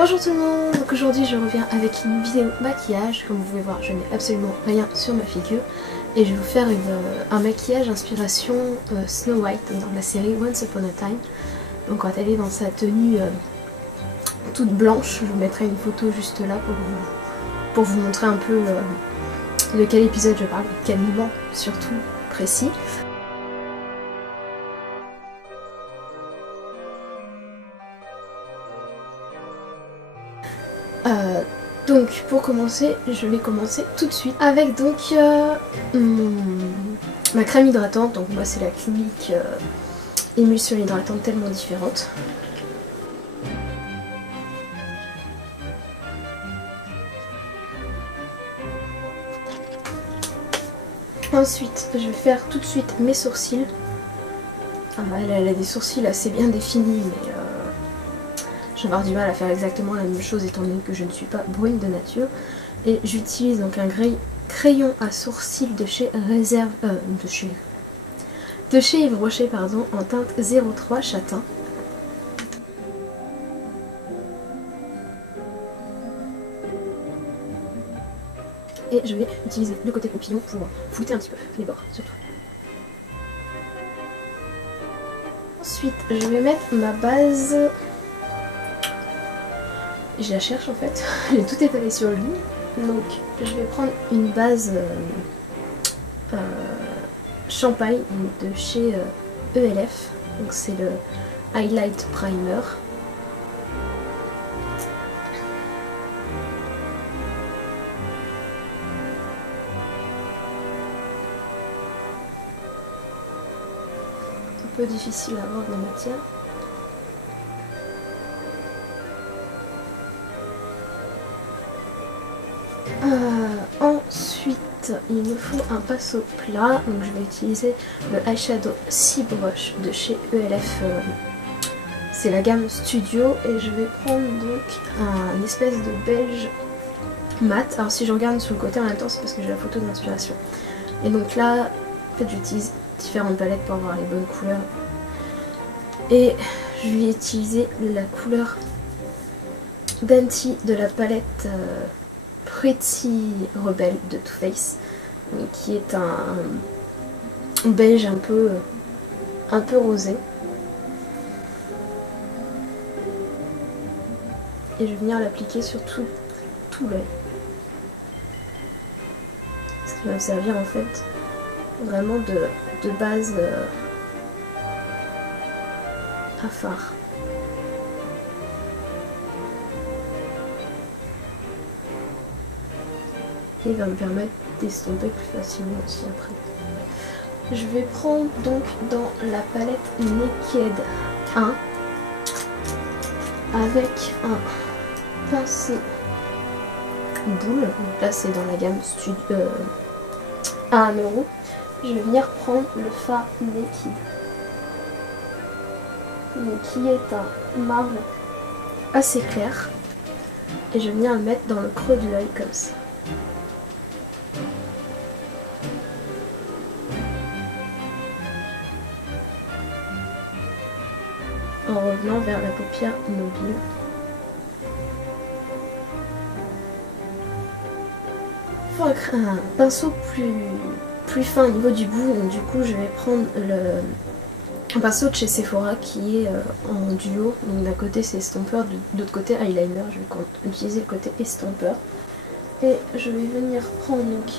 Bonjour tout le monde, donc aujourd'hui je reviens avec une vidéo maquillage. Comme vous pouvez voir, je n'ai absolument rien sur ma figure et je vais vous faire un maquillage inspiration Snow White dans la série Once Upon a Time. Donc quand elle est dans sa tenue toute blanche, je vous mettrai une photo juste là pour vous montrer un peu de quel épisode je parle, quel moment surtout précis. Donc pour commencer, je vais commencer tout de suite avec donc ma crème hydratante. Donc moi c'est la Clinique émulsion hydratante tellement différente. Ensuite je vais faire tout de suite mes sourcils. Elle a des sourcils assez bien définis, mais je vais avoir du mal à faire exactement la même chose étant donné que je ne suis pas brune de nature. Et j'utilise donc un crayon à sourcils de chez Yves Rocher pardon, en teinte 03 châtain. Et je vais utiliser le côté poupillon pour flouter un petit peu les bords surtout. Ensuite je vais mettre ma base. Je la cherche en fait, j'ai tout étalé sur le lit. Donc je vais prendre une base champagne de chez ELF. Donc c'est le Highlight Primer. Un peu difficile à avoir de la matière. Ensuite, il me faut un pinceau plat, donc je vais utiliser le eyeshadow Sea Brush de chez ELF, c'est la gamme Studio, et je vais prendre donc un espèce de beige mat. Alors si je regarde sur le côté en même temps, c'est parce que j'ai la photo d'inspiration. Et donc là, en fait j'utilise différentes palettes pour avoir les bonnes couleurs. Et je vais utiliser la couleur Dainty de la palette Pretty Rebelle de Too Faced, qui est un beige un peu rosé. Et je vais venir l'appliquer sur tout l'œil. Ce qui va me servir en fait vraiment de base à fard. Et va me permettre d'estomper plus facilement aussi après. Je vais prendre donc dans la palette Naked 1 avec un pinceau boule. Donc là c'est dans la gamme à 1 €. Je vais venir prendre le fard Naked, donc, qui est un marbre assez clair, et je vais venir le mettre dans le creux de l'œil comme ça. En revenant vers la paupière mobile. Il faut un pinceau plus fin au niveau du bout, donc du coup je vais prendre un pinceau de chez Sephora qui est en duo. Donc d'un côté c'est estompeur, de l'autre côté eyeliner. Je vais utiliser le côté estompeur. Et je vais venir prendre donc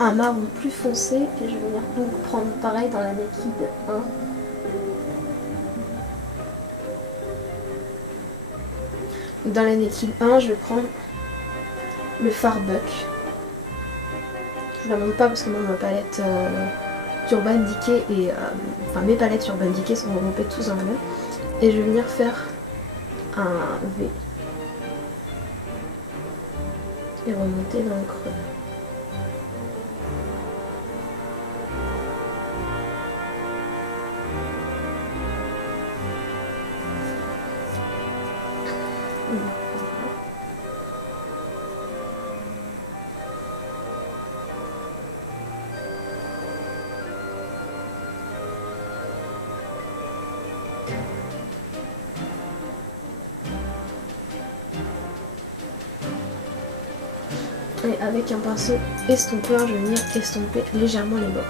un marbre plus foncé, et je vais venir donc prendre pareil dans la Naked 1. Dans la Naked 1, je vais prendre le fard Buck. Je ne la montre pas parce que moi ma palette Urban Decay et enfin mes palettes Urban Decay sont regroupées tous dans la même. Et je vais venir faire un V et remonter dans le creux. Et avec un pinceau estompeur, je vais venir estomper légèrement les bords.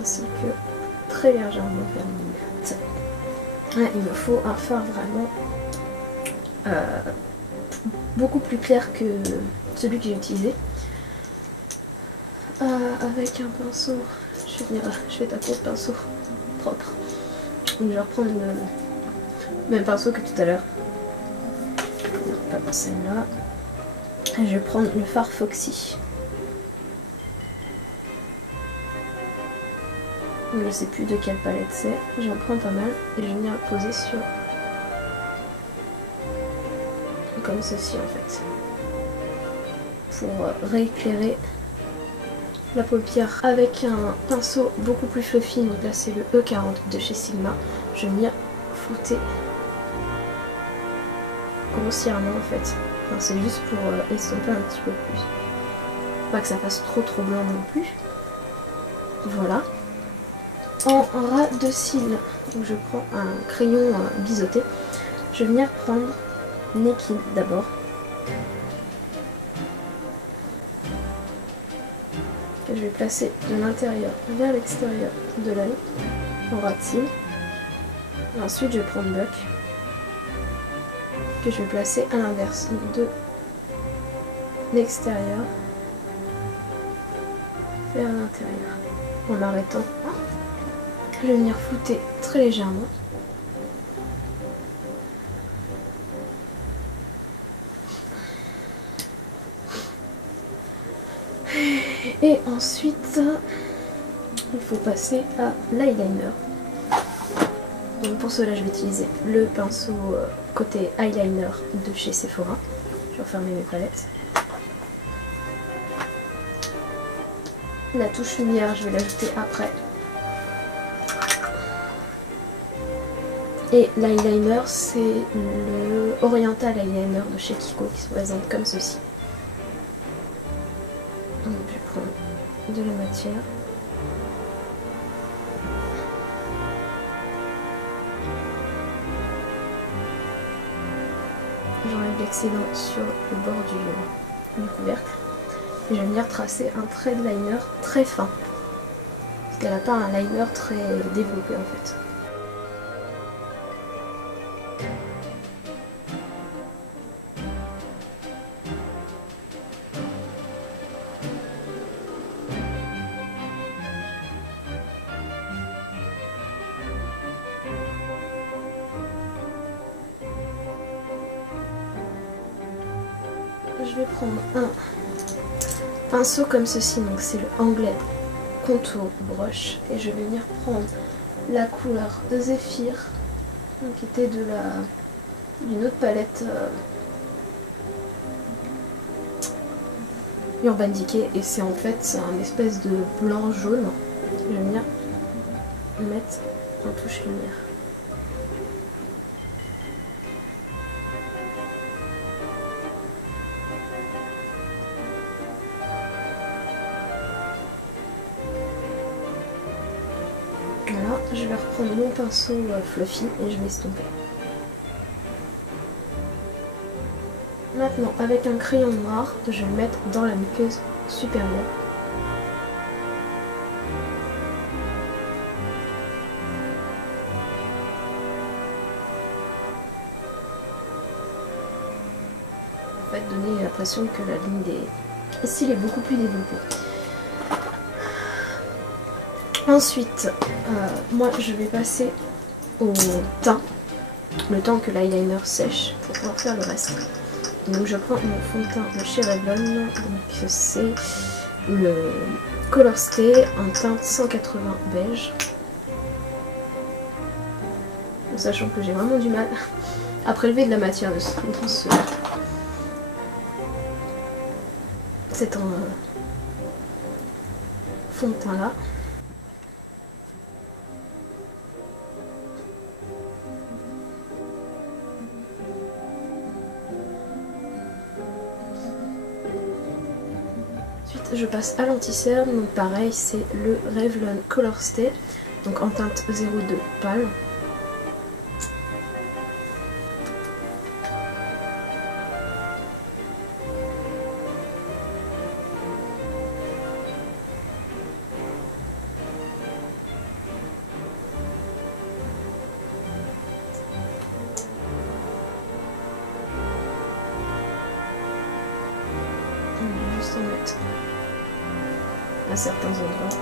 Ainsi que très légèrement vers le milieu. Il me faut un fard vraiment beaucoup plus clair que celui que j'ai utilisé. Avec un pinceau, je vais taper le pinceau propre. Donc je vais reprendre le même pinceau que tout à l'heure. Pas dans celle-là. Et je vais prendre le fard Foxy. Je ne sais plus de quelle palette c'est. J'en prends pas mal et je vais venir le poser sur... comme ceci en fait. Pour rééclairer la paupière avec un pinceau beaucoup plus fluffy. Donc là c'est le E40 de chez Sigma. Je vais venir flouter grossièrement en fait. Enfin, c'est juste pour estomper un petit peu plus. Pas que ça fasse trop blanc non plus. Voilà. En ras de cils, donc je prends un crayon biseauté. Je vais venir prendre Naked d'abord. Que je vais placer de l'intérieur vers l'extérieur de l'œil en ras de cils. Et ensuite je vais prendre Buck que je vais placer à l'inverse de l'extérieur vers l'intérieur en arrêtant. Je vais venir flouter très légèrement. Et ensuite, il faut passer à l'eyeliner. Donc pour cela, je vais utiliser le pinceau côté eyeliner de chez Sephora. Je vais refermer mes palettes. La touche lumière, je vais l'ajouter après. Et l'eyeliner, c'est le Oriental Eyeliner de chez Kiko qui se présente comme ceci. Donc je vais prendre de la matière. J'enlève l'excédent sur le bord du couvercle. Et je vais venir tracer un trait de liner très fin. Parce qu'elle n'a pas un liner très développé en fait. Je vais prendre un pinceau comme ceci, donc c'est le anglais Contour Brush, et je vais venir prendre la couleur de Zephyr, donc qui était d'une autre palette Urban Decay, et c'est en fait un espèce de blanc jaune. Je vais venir mettre en touche lumière. Voilà, je vais reprendre mon pinceau fluffy et je vais estomper. Maintenant, avec un crayon noir, je vais le mettre dans la muqueuse supérieure. En fait, donner l'impression que la ligne des cils est beaucoup plus développée. Ensuite, moi je vais passer au teint, le temps que l'eyeliner sèche pour pouvoir faire le reste. Donc je prends mon fond de teint de chez Revlon, donc c'est le Color Stay, un teint 180 beige. En sachant que j'ai vraiment du mal à prélever de la matière dans cet fond de teint là. Je passe à l'anti-cerne, donc pareil c'est le Revlon Color Stay, donc en teinte 02 pâle. vais juste en mettre à certains endroits.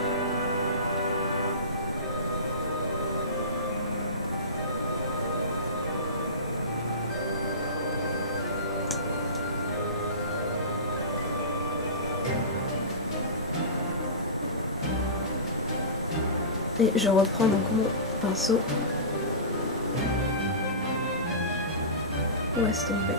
Et je reprends donc mon pinceau pour estomper.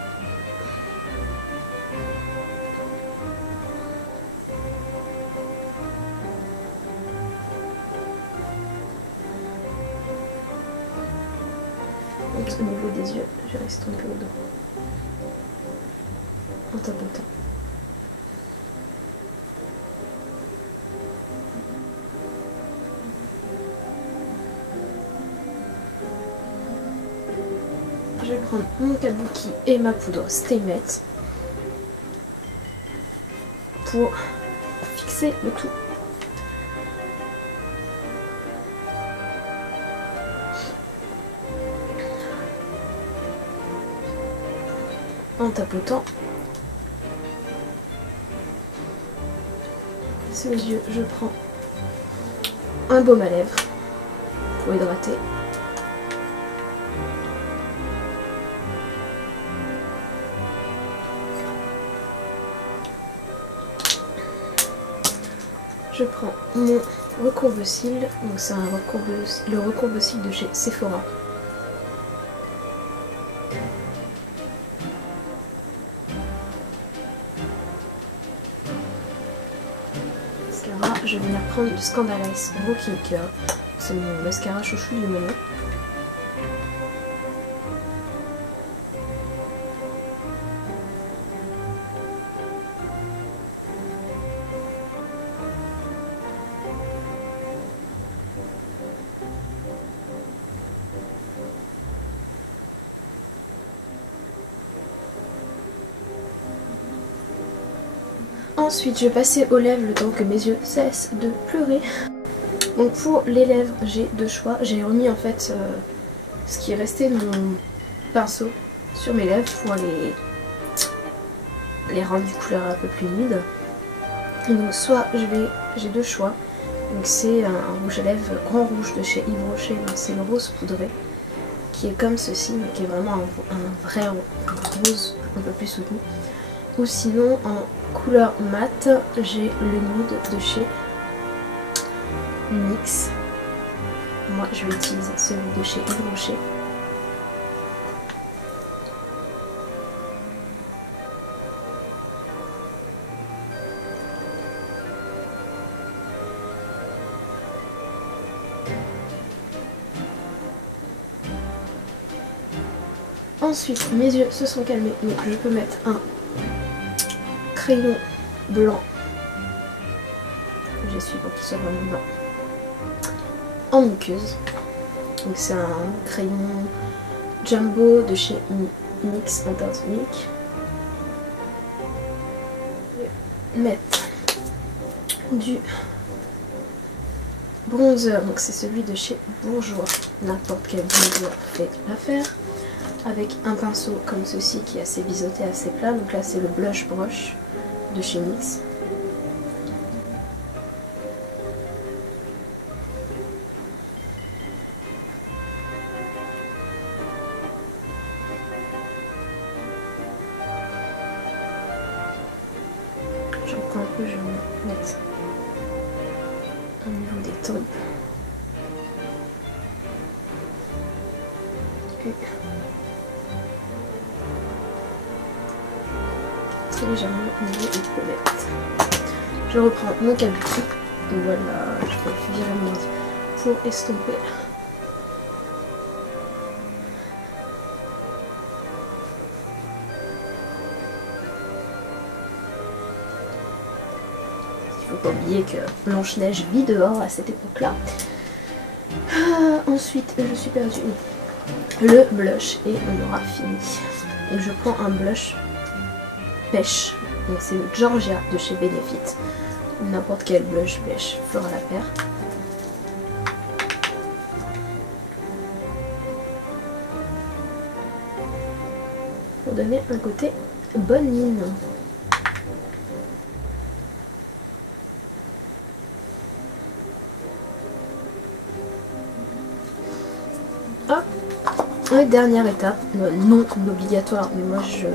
Donc au niveau des yeux, je vais estomper au dos en tapotant. Je vais prendre mon kabuki et ma poudre Stay Matte pour fixer le tout. En tapotant. Sous les yeux, je prends un baume à lèvres pour hydrater. Je prends mon recourbe-cils, donc c'est le recourbe-cils de chez Sephora. Mascara, je vais venir prendre du Scandalize Rocking Curl, c'est mon mascara chouchou du moment. Ensuite, je vais passer aux lèvres le temps que mes yeux cessent de pleurer. Donc pour les lèvres, j'ai deux choix. J'ai remis en fait ce qui est resté de mon pinceau sur mes lèvres pour les rendre des couleurs un peu plus humides. Et donc soit j'ai deux choix. Donc c'est un rouge à lèvres grand rouge de chez Yves Rocher. Donc c'est le rose poudré qui est comme ceci, mais qui est vraiment un vrai rose un peu plus soutenu. Ou sinon en couleur mat, j'ai le nude de chez NYX. Moi je vais utiliser celui de chez Yves Rocher. Ensuite mes yeux se sont calmés, donc je peux mettre un crayon blanc, j'essuie pour qu'il soit vraiment blanc, en muqueuse. Donc c'est un crayon Jumbo de chez NYX en teinte unique. Mettre du bronzer, donc c'est celui de chez Bourjois, n'importe quel bronzer fait l'affaire, avec un pinceau comme ceci qui est assez biseauté, assez plat. Donc là c'est le blush brush de chez NYX. J'en prends un peu, je vais mettre au niveau des tempes. Et très légèrement au niveau des pommettes. Je reprends mon kabuki. Voilà, je peux virer mon ordi pour estomper. Il ne faut pas oublier que Blanche-Neige vit dehors à cette époque-là. Ensuite, je suis perdue le blush et on aura fini. Donc je prends un blush pêche, donc c'est le Georgia de chez Benefit. N'importe quel blush pêche fera l'affaire. Pour donner un côté bonne mine. Hop. Et dernière étape, non obligatoire, mais moi je...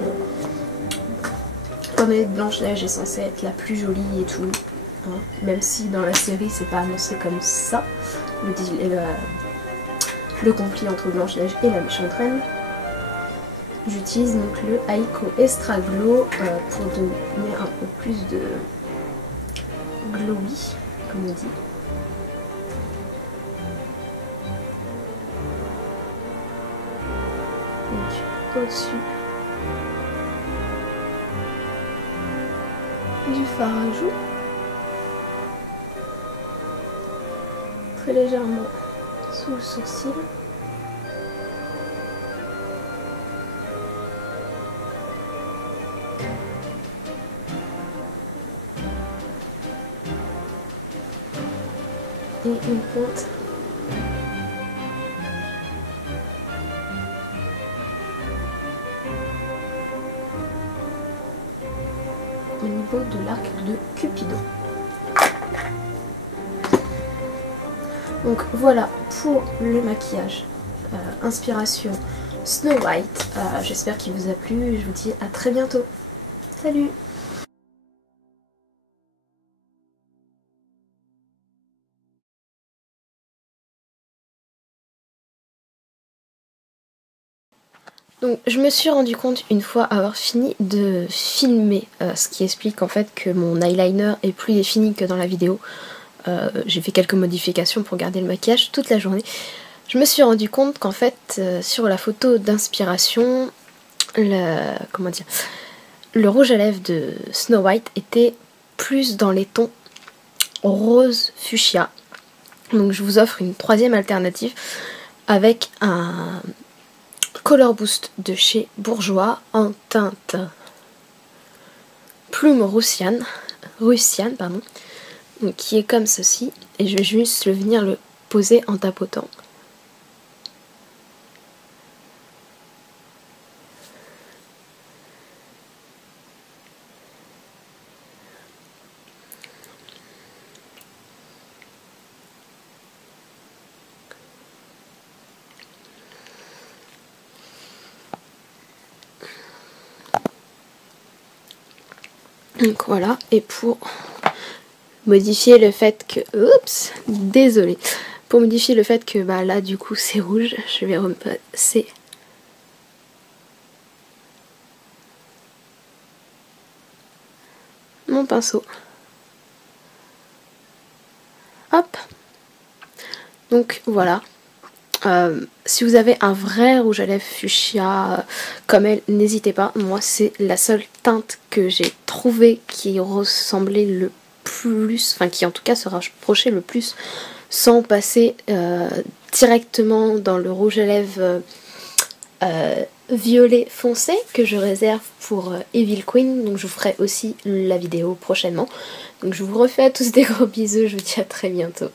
Comme Blanche-Neige est censée être la plus jolie et tout, hein, même si dans la série c'est pas annoncé comme ça, le conflit entre Blanche-Neige et la méchante reine. J'utilise donc le Aiko Extra Glow pour donner un peu plus de glowy, comme on dit. Donc au-dessus du fard à joues, très légèrement sous le sourcil. Et une pointe au niveau de l'arc de Cupidon. Donc voilà pour le maquillage inspiration Snow White. J'espère qu'il vous a plu, je vous dis à très bientôt. Salut! Donc je me suis rendu compte une fois avoir fini de filmer, ce qui explique en fait que mon eyeliner est plus défini que dans la vidéo. J'ai fait quelques modifications pour garder le maquillage toute la journée. Je me suis rendu compte qu'en fait sur la photo d'inspiration, le rouge à lèvres de Snow White était plus dans les tons rose fuchsia. Donc je vous offre une troisième alternative avec un Color Boost de chez Bourjois en teinte plume russiane, pardon, donc qui est comme ceci, et je vais juste venir le poser en tapotant. Donc voilà, et pour modifier le fait que... Oups, désolée. Pour modifier le fait que bah là du coup c'est rouge, je vais repasser mon pinceau. Hop. Donc voilà. Si vous avez un vrai rouge à lèvres fuchsia comme elle, n'hésitez pas. Moi c'est la seule teinte que j'ai trouvée qui ressemblait le plus, enfin qui en tout cas se rapprochait le plus sans passer directement dans le rouge à lèvres violet foncé que je réserve pour Evil Queen. Donc je vous ferai aussi la vidéo prochainement. Donc je vous refais à tous des gros bisous, je vous dis à très bientôt.